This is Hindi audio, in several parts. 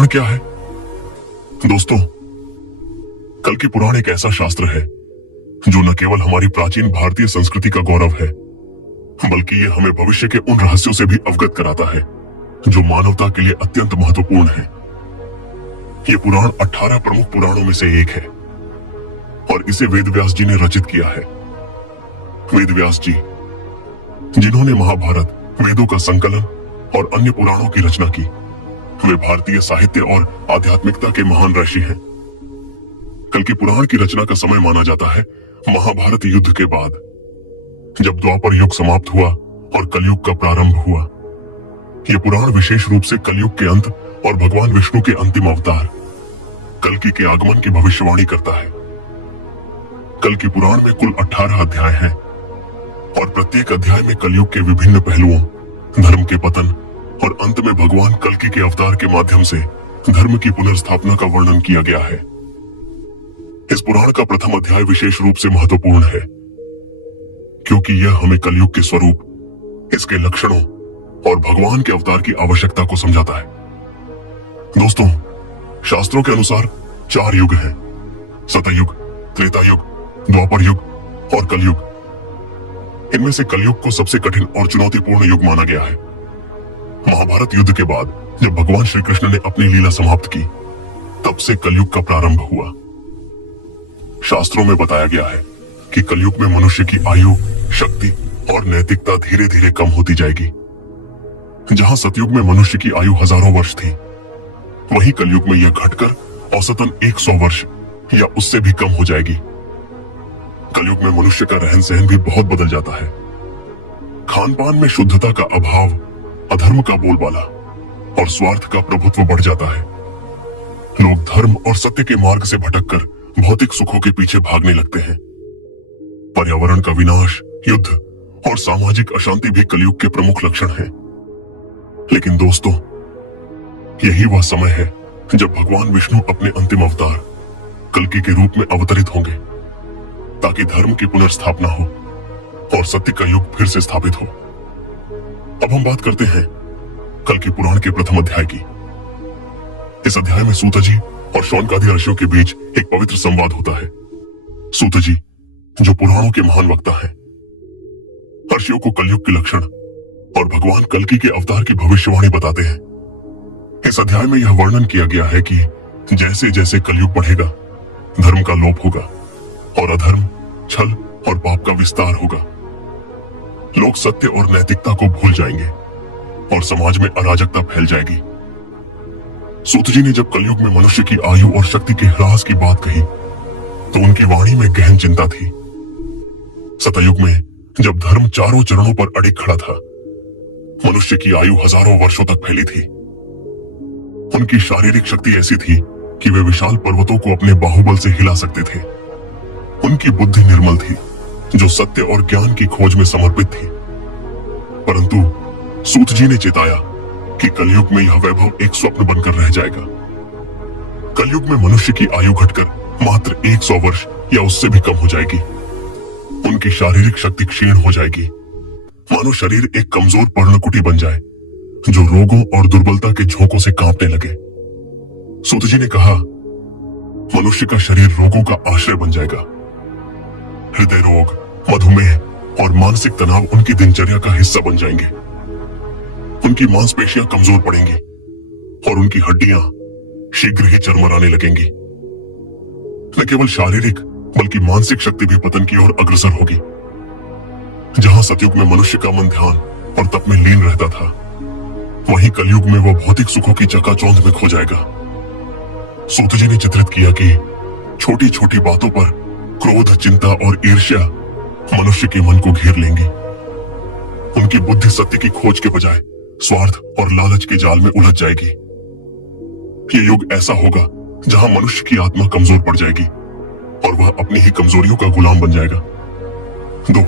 पुराण क्या है? दोस्तों, कल की पुराण एक ऐसा शास्त्र है जो न केवल हमारी प्राचीन भारतीय संस्कृति का गौरव है, बल्कि ये हमें भविष्य के उन रहस्यों से भी अवगत कराता है जो मानवता के लिए अत्यंत महत्वपूर्ण है। ये पुराण 18 प्रमुख पुराणों में से एक है और इसे वेदव्यास जी ने रचित किया है। वेदव्यास जी, जिन्होंने महाभारत, वेदों का संकलन और अन्य पुराणों की रचना की, वे भारतीय साहित्य और आध्यात्मिकता के महान ऋषि हैं। कल की पुराण की रचना का समय माना जाता है महाभारत युद्ध के बाद, जब द्वापर युग समाप्त हुआ और कलयुग का प्रारंभ हुआ। यह पुराण विशेष रूप से कलयुग के अंत और भगवान विष्णु के अंतिम अवतार कल्कि के आगमन की भविष्यवाणी करता है। कल की पुराण में कुल 18 अध्याय हैं और प्रत्येक अध्याय में कलयुग के विभिन्न पहलुओं, धर्म के पतन और अंत में भगवान कल्कि के अवतार के माध्यम से धर्म की पुनर्स्थापना का वर्णन किया गया है। इस पुराण का प्रथम अध्याय विशेष रूप से महत्वपूर्ण है क्योंकि यह हमें कलयुग के स्वरूप, इसके लक्षणों और भगवान के अवतार की आवश्यकता को समझाता है। दोस्तों, शास्त्रों के अनुसार 4 युग हैं: सतयुग, त्रेता युग, द्वापर युग और कलयुग। इनमें से कलयुग को सबसे कठिन और चुनौतीपूर्ण युग माना गया है। महाभारत युद्ध के बाद जब भगवान श्री कृष्ण ने अपनी लीला समाप्त की, तब से कलयुग का प्रारंभ हुआ। शास्त्रों में बताया गया है कि कलयुग में मनुष्य की आयु, शक्ति और नैतिकता धीरे धीरे कम होती जाएगी। जहां सतयुग में मनुष्य की आयु हजारों वर्ष थी, वहीं कलयुग में यह घटकर औसतन 100 वर्ष या उससे भी कम हो जाएगी। कलयुग में मनुष्य का रहन सहन भी बहुत बदल जाता है। खान पान में शुद्धता का अभाव, अधर्म का बोलबाला और स्वार्थ का प्रभुत्व बढ़ जाता है। लोग धर्म और सत्य के मार्ग से भटककर भौतिक सुखों के पीछे भागने लगते हैं। पर्यावरण का विनाश, युद्ध और सामाजिक अशांति भी कलयुग के प्रमुख लक्षण हैं। लेकिन दोस्तों, यही वह समय है जब भगवान विष्णु अपने अंतिम अवतार कल्कि के रूप में अवतरित होंगे, ताकि धर्म की पुनर्स्थापना हो और सत्य का युग फिर से स्थापित हो। अब हम बात करते हैं कल की पुराण के प्रथम अध्याय की। इस अध्याय में सूत जी और शौनकादि ऋषियों के बीच एक पवित्र संवाद होता है। सूत जी, जो पुराणों के महान वक्ता हैं, ऋषियों को कलयुग के लक्षण और भगवान कल्कि के अवतार की भविष्यवाणी बताते हैं। इस अध्याय में यह वर्णन किया गया है कि जैसे जैसे कलयुग बढ़ेगा, धर्म का लोप होगा और अधर्म, छल और पाप का विस्तार होगा। लोग सत्य और नैतिकता को भूल जाएंगे और समाज में अराजकता फैल जाएगी। सूत जी ने जब कलयुग में मनुष्य की आयु और शक्ति के ह्रास की बात कही, तो उनकी वाणी में गहन चिंता थी। सतयुग में जब धर्म चारों चरणों पर अडिग खड़ा था, मनुष्य की आयु हजारों वर्षों तक फैली थी। उनकी शारीरिक शक्ति ऐसी थी कि वे विशाल पर्वतों को अपने बाहुबल से हिला सकते थे। उनकी बुद्धि निर्मल थी, जो सत्य और ज्ञान की खोज में समर्पित थी। परंतु सूत जी ने चेताया कि कलयुग में यह वैभव एक स्वप्न बनकर रह जाएगा। कलयुग में मनुष्य की आयु घटकर मात्र 100 वर्ष या उससे भी कम हो जाएगी। उनकी शारीरिक शक्ति क्षीण हो जाएगी, मानो शरीर एक कमजोर पर्णकुटी बन जाए जो रोगों और दुर्बलता के झोंकों से कांपने लगे। सूत जी ने कहा, मनुष्य का शरीर रोगों का आश्रय बन जाएगा। हृदय रोग, मधुमेह और मानसिक तनाव उनकी दिनचर्या का हिस्सा बन जाएंगे। उनकी मांसपेशियां कमजोर पड़ेंगी और उनकी हड्डियां शीघ्र ही चरमराने लगेंगी। न केवल शारीरिक बल्कि मानसिक शक्ति भी पतन की ओर अग्रसर होगी। जहां सतयुग में मनुष्य का मन ध्यान और तप में लीन रहता था, वहीं कलयुग में वह भौतिक सुखों की चकाचौंध में खो जाएगा। सूत जी ने चित्रित किया कि छोटी छोटी बातों पर क्रोध, चिंता और ईर्ष्या मनुष्य के मन को घेर लेंगी। उनकी बुद्धि सत्य की खोज के बजाय स्वार्थ और लालच के जाल में उलझ जाएगी। यह युग ऐसा होगा जहां मनुष्य की आत्मा कमजोर पड़ जाएगी और वह अपनी ही कमजोरियों का गुलाम बन जाएगा। 2.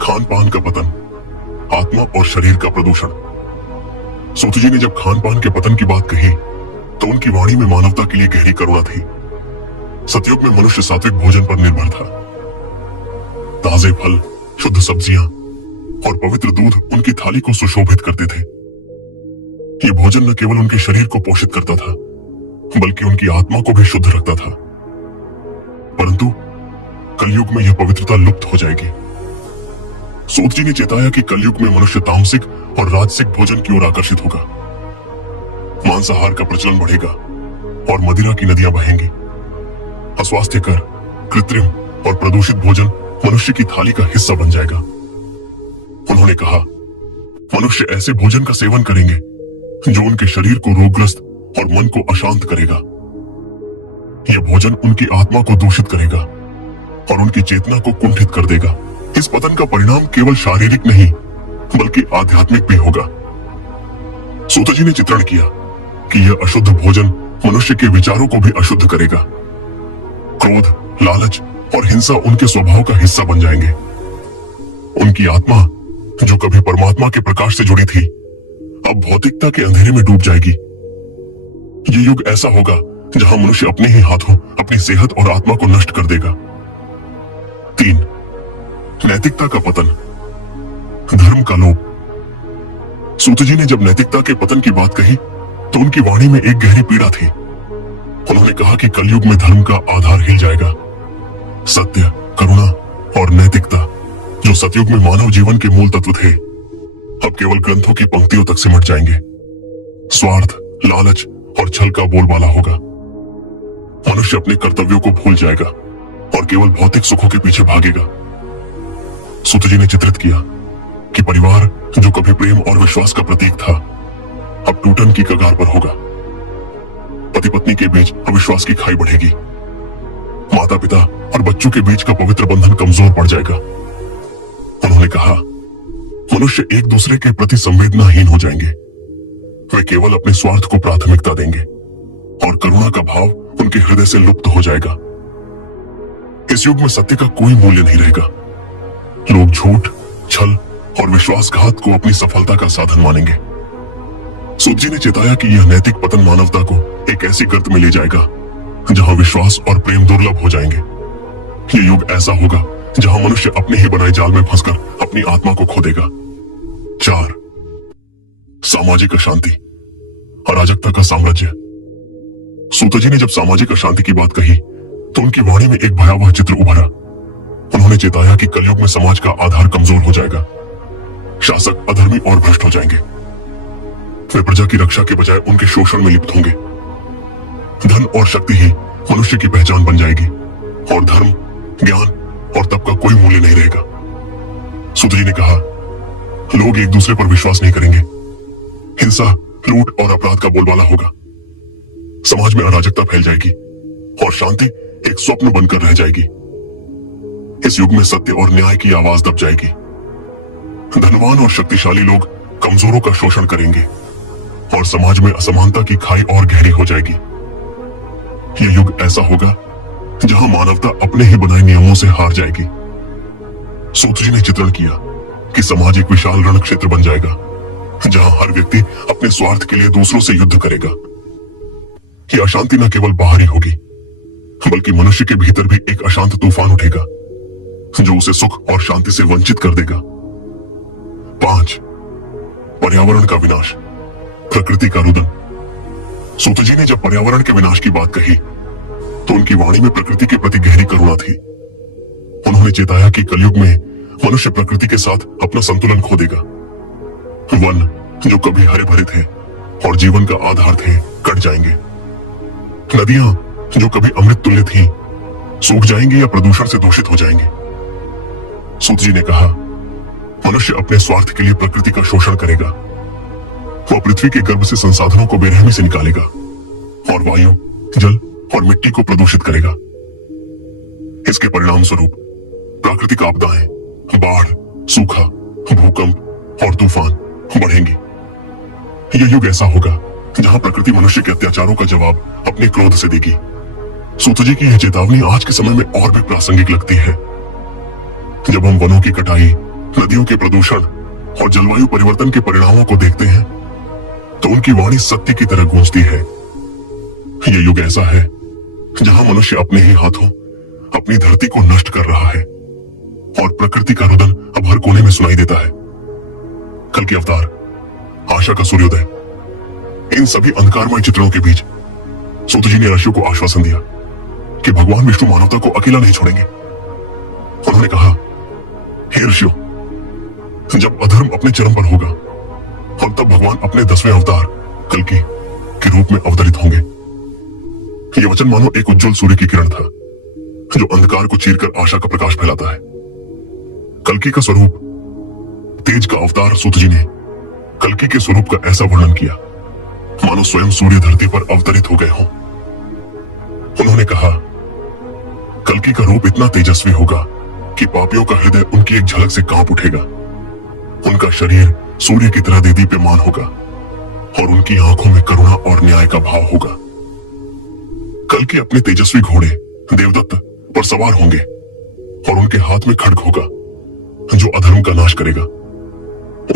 खान पान का पतन, आत्मा और शरीर का प्रदूषण। सूत जी ने जब खान पान के पतन की बात कही, तो उनकी वाणी में मानवता के लिए गहरी करुणा थी। सतयुग में मनुष्य सात्विक भोजन पर निर्भर था। ताजे फल, शुद्ध सब्जियां और पवित्र दूध उनकी थाली को सुशोभित करते थे। ये भोजन न केवल उनके शरीर को पोषित करता था, बल्कि उनकी आत्मा को भी शुद्ध रखता था। परंतु कलयुग में यह पवित्रता लुप्त हो जाएगी। सूत जी ने चेताया कि कलयुग में मनुष्य तामसिक और राजसिक भोजन की ओर आकर्षित होगा। मांसाहार का प्रचलन बढ़ेगा और मदिरा की नदियां बहेंगी। अस्वास्थ्यकर, कृत्रिम और प्रदूषित भोजन मनुष्य की थाली का हिस्सा बन जाएगा। उन्होंने कहा, मनुष्य ऐसे भोजन का सेवन करेंगे जो उनके शरीर को रोगग्रस्त और मन को अशांत करेगा। यह भोजन उनकी आत्मा को दूषित करेगा और उनकी चेतना को कुंठित कर देगा। इस पतन का परिणाम केवल शारीरिक नहीं, बल्कि आध्यात्मिक भी होगा। सूत जी ने चित्रण किया कि यह अशुद्ध भोजन मनुष्य के विचारों को भी अशुद्ध करेगा। क्रोध, लालच और हिंसा उनके स्वभाव का हिस्सा बन जाएंगे। उनकी आत्मा, जो कभी परमात्मा के प्रकाश से जुड़ी थी, अब भौतिकता के अंधेरे में डूब जाएगी। यह युग ऐसा होगा जहां मनुष्य अपने ही हाथों अपनी सेहत और आत्मा को नष्ट कर देगा। 3. नैतिकता का पतन, धर्म का लोप। सूत जी ने जब नैतिकता के पतन की बात कही तो उनकी वाणी में एक गहरी पीड़ा थी। उन्होंने कहा कि कलयुग में धर्म का आधार हिल जाएगा। सत्य, करुणा और नैतिकता, जो सतयुग में मानव जीवन के मूल तत्व थे, अब केवल ग्रंथों की पंक्तियों तक सिमट जाएंगे। स्वार्थ, लालच और छल का बोलबाला होगा। मनुष्य अपने कर्तव्यों को भूल जाएगा और केवल भौतिक सुखों के पीछे भागेगा। सूत जी ने चित्रित किया कि परिवार, जो कभी प्रेम और विश्वास का प्रतीक था, अब टूटन की कगार पर होगा। पति पत्नी के बीच अविश्वास की खाई बढ़ेगी। माता पिता और बच्चों के बीच का पवित्र बंधन कमजोर पड़ जाएगा। उन्होंने कहा, मनुष्य एक दूसरे के प्रति संवेदनाहीन हो जाएंगे। वे केवल अपने स्वार्थ को प्राथमिकता देंगे और करुणा का भाव उनके हृदय से लुप्त हो जाएगा। इस युग में सत्य का कोई मूल्य नहीं रहेगा। लोग झूठ, छल और विश्वासघात को अपनी सफलता का साधन मानेंगे। सूत जी ने चेताया कि यह नैतिक पतन मानवता को एक ऐसी गर्त में ले जाएगा जहां विश्वास और प्रेम दुर्लभ हो जाएंगे। यह युग ऐसा होगा जहां मनुष्य अपने ही बनाए जाल में फंसकर अपनी आत्मा को खो देगा। 4. सामाजिक अशांति, अराजकता का साम्राज्य। सूत जी ने जब सामाजिक अशांति की बात कही तो उनकी वाणी में एक भयावह चित्र उभरा। उन्होंने चेताया कि कलयुग में समाज का आधार कमजोर हो जाएगा। शासक अधर्मी और भ्रष्ट हो जाएंगे। वे प्रजा की रक्षा के बजाय उनके शोषण में लिप्त होंगे। धन और शक्ति ही मनुष्य की पहचान बन जाएगी और धर्म, ज्ञान और तप का कोई मूल्य नहीं रहेगा। सूत जी ने कहा, लोग एक दूसरे पर विश्वास नहीं करेंगे। हिंसा, लूट और अपराध का बोलबाला होगा। समाज में अराजकता फैल जाएगी और शांति एक स्वप्न बनकर रह जाएगी। इस युग में सत्य और न्याय की आवाज दब जाएगी। धनवान और शक्तिशाली लोग कमजोरों का शोषण करेंगे और समाज में असमानता की खाई और गहरी हो जाएगी। यह युग ऐसा होगा जहां मानवता अपने ही बनाए नियमों से हार जाएगी। सूत जी ने चित्रण किया कि समाज एक विशाल रण क्षेत्र बन जाएगा जहां हर व्यक्ति अपने स्वार्थ के लिए दूसरों से युद्ध करेगा। यह अशांति न केवल बाहरी होगी, बल्कि मनुष्य के भीतर भी एक अशांत तूफान उठेगा जो उसे सुख और शांति से वंचित कर देगा। 5. पर्यावरण का विनाश, प्रकृति का रुदन। सूत जी ने जब पर्यावरण के विनाश की बात कही तो उनकी वाणी में प्रकृति के प्रति गहरी करुणा थी। उन्होंने चेताया कि कलयुग में मनुष्य प्रकृति के साथ अपना संतुलन खो देगा। वन, जो कभी हरे भरे थे और जीवन का आधार थे, कट जाएंगे। नदियां, जो कभी अमृत तुल्य थीं, सूख जाएंगी या प्रदूषण से दूषित हो जाएंगे। सूत जी ने कहा, मनुष्य अपने स्वार्थ के लिए प्रकृति का शोषण करेगा। वह पृथ्वी के गर्भ से संसाधनों को बेरहमी से निकालेगा और वायु, जल और मिट्टी को प्रदूषित करेगा। इसके परिणाम स्वरूप प्राकृतिक आपदाएं, बाढ़, सूखा, भूकंप और तूफान बढ़ेंगी। यह युग ऐसा होगा जहां प्रकृति मनुष्य के अत्याचारों का जवाब अपने क्रोध से देगी। सूत जी की यह चेतावनी आज के समय में और भी प्रासंगिक लगती है। जब हम वनों की कटाई, नदियों के प्रदूषण और जलवायु परिवर्तन के परिणामों को देखते हैं तो उनकी वाणी सत्य की तरह गूंजती है। यह युग ऐसा है जहां मनुष्य अपने ही हाथों अपनी धरती को नष्ट कर रहा है और प्रकृति का रुदन अब हर कोने में सुनाई देता है। कल की अवतार, आशा का सूर्योदय इन सभी अंधकारमय चित्रों के बीच सूत जी ने ऋषियों को आश्वासन दिया कि भगवान विष्णु मानवता को अकेला नहीं छोड़ेंगे। उन्होंने कहा, हे ऋषियों, जब अधर्म अपने चरम पर होगा और तब भगवान अपने 10वें अवतार कल्कि के रूप में अवतरित होंगे। यह वचन मानो एक उज्जवल सूर्य की किरण था जो अंधकार को चीरकर आशा का प्रकाश फैलाता है। कल्कि का स्वरूप, तेज का अवतार सूत जी ने कल्कि के स्वरूप का ऐसा वर्णन किया मानो स्वयं सूर्य धरती पर अवतरित हो गए हों। उन्होंने कहा, कल्कि का रूप इतना तेजस्वी होगा कि पापियों का हृदय उनकी एक झलक से कांप उठेगा। उनका शरीर सूर्य की तरह देदीप्यमान होगा और उनकी आंखों में करुणा और न्याय का भाव होगा। कल्कि अपने तेजस्वी घोड़े देवदत्त पर सवार होंगे और उनके हाथ में खड्ग होगा जो अधर्म का नाश करेगा।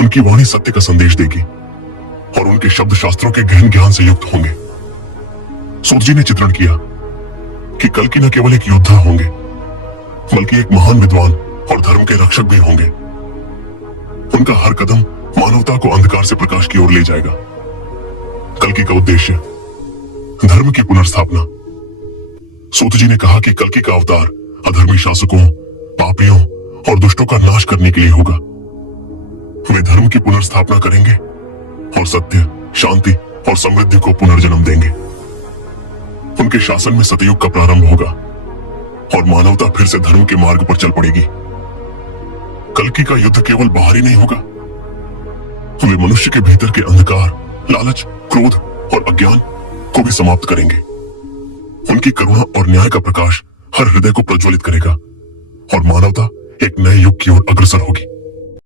उनकी वाणी सत्य का संदेश देगी और उनके शब्द शास्त्रों के गहन ज्ञान से युक्त होंगे। सूत जी ने चित्रण किया कि कल्कि न केवल एक योद्धा होंगे बल्कि एक महान विद्वान और धर्म के रक्षक भी होंगे। उनका हर कदम मानवता को अंधकार से प्रकाश की ओर ले जाएगा। कल्कि का उद्देश्य धर्म की पुनर्स्थापना। सूत जी ने कहा कि कल्कि का अवतार अधर्मी शासकों, पापियों और दुष्टों का नाश करने के लिए होगा। वे धर्म की पुनर्स्थापना करेंगे और सत्य, शांति और समृद्धि को पुनर्जन्म देंगे। उनके शासन में सतयुग का प्रारंभ होगा और मानवता फिर से धर्म के मार्ग पर चल पड़ेगी। कल्कि का युद्ध केवल बाहरी नहीं होगा, वे मनुष्य के भीतर के अंधकार, लालच, क्रोध और अज्ञान को भी समाप्त करेंगे। उनकी करुणा और न्याय का प्रकाश हर हृदय को प्रज्वलित करेगा और मानवता एक नए युग की ओर अग्रसर होगी।